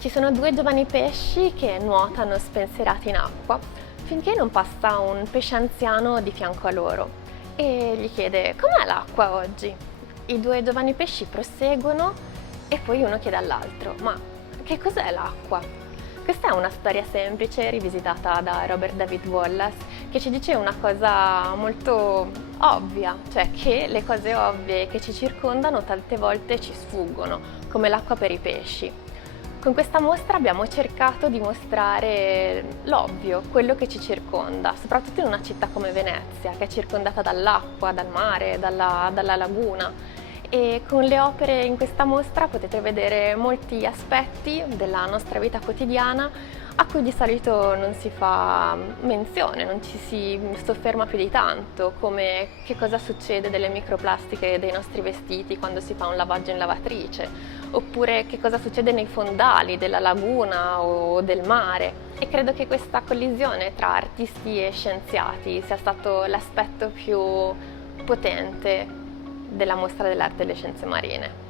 Ci sono due giovani pesci che nuotano spensierati in acqua finché non passa un pesce anziano di fianco a loro e gli chiede: com'è l'acqua oggi? I due giovani pesci proseguono e poi uno chiede all'altro: ma che cos'è l'acqua? Questa è una storia semplice rivisitata da Robert David Wallace che ci dice una cosa molto ovvia, cioè che le cose ovvie che ci circondano tante volte ci sfuggono, come l'acqua per i pesci. Con questa mostra abbiamo cercato di mostrare l'ovvio, quello che ci circonda, soprattutto in una città come Venezia, che è circondata dall'acqua, dal mare, dalla laguna. E con le opere in questa mostra potete vedere molti aspetti della nostra vita quotidiana a cui di solito non si fa menzione, non ci si sofferma più di tanto, come che cosa succede delle microplastiche dei nostri vestiti quando si fa un lavaggio in lavatrice, oppure che cosa succede nei fondali della laguna o del mare. E credo che questa collisione tra artisti e scienziati sia stato l'aspetto più potente della mostra dell'arte delle scienze marine.